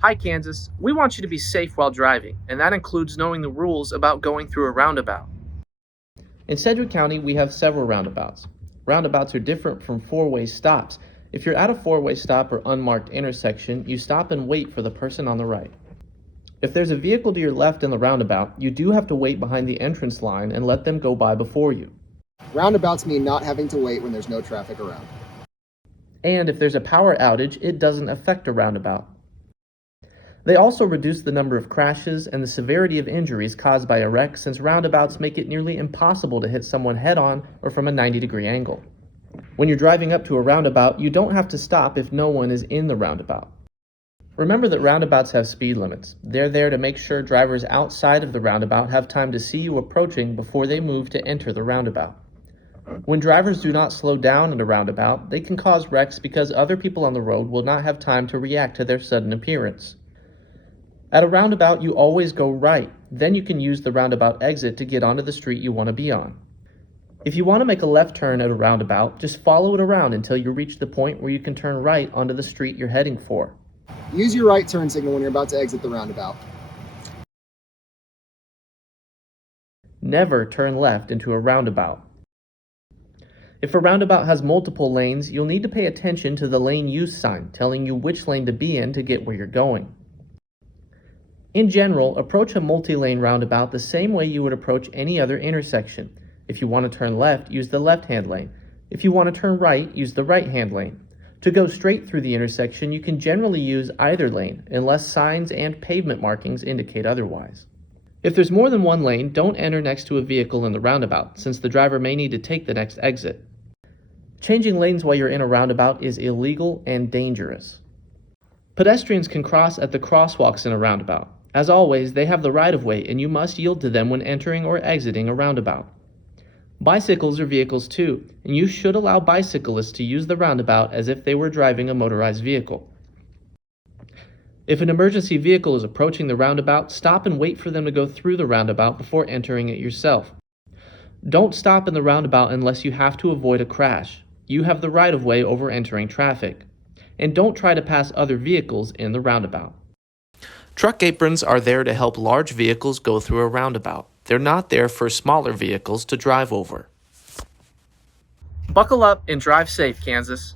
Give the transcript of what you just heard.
Hi, Kansas. We want you to be safe while driving, and that includes knowing the rules about going through a roundabout. In Sedgwick County, we have several roundabouts. Roundabouts are different from four-way stops. If you're at a four-way stop or unmarked intersection, you stop and wait for the person on the right. If there's a vehicle to your left in the roundabout, you do have to wait behind the entrance line and let them go by before you. Roundabouts mean not having to wait when there's no traffic around. And if there's a power outage, it doesn't affect a roundabout. They also reduce the number of crashes and the severity of injuries caused by a wreck, since roundabouts make it nearly impossible to hit someone head-on or from a 90-degree angle. When you're driving up to a roundabout, you don't have to stop if no one is in the roundabout. Remember that roundabouts have speed limits. They're there to make sure drivers outside of the roundabout have time to see you approaching before they move to enter the roundabout. When drivers do not slow down at a roundabout, they can cause wrecks because other people on the road will not have time to react to their sudden appearance. At a roundabout, you always go right. Then you can use the roundabout exit to get onto the street you want to be on. If you want to make a left turn at a roundabout, just follow it around until you reach the point where you can turn right onto the street you're heading for. Use your right turn signal when you're about to exit the roundabout. Never turn left into a roundabout. If a roundabout has multiple lanes, you'll need to pay attention to the lane use sign telling you which lane to be in to get where you're going. In general, approach a multi-lane roundabout the same way you would approach any other intersection. If you want to turn left, use the left-hand lane. If you want to turn right, use the right-hand lane. To go straight through the intersection, you can generally use either lane, unless signs and pavement markings indicate otherwise. If there's more than one lane, don't enter next to a vehicle in the roundabout, since the driver may need to take the next exit. Changing lanes while you're in a roundabout is illegal and dangerous. Pedestrians can cross at the crosswalks in a roundabout. As always, they have the right-of-way, and you must yield to them when entering or exiting a roundabout. Bicycles are vehicles too, and you should allow bicyclists to use the roundabout as if they were driving a motorized vehicle. If an emergency vehicle is approaching the roundabout, stop and wait for them to go through the roundabout before entering it yourself. Don't stop in the roundabout unless you have to avoid a crash. You have the right-of-way over entering traffic. And don't try to pass other vehicles in the roundabout. Truck aprons are there to help large vehicles go through a roundabout. They're not there for smaller vehicles to drive over. Buckle up and drive safe, Kansas.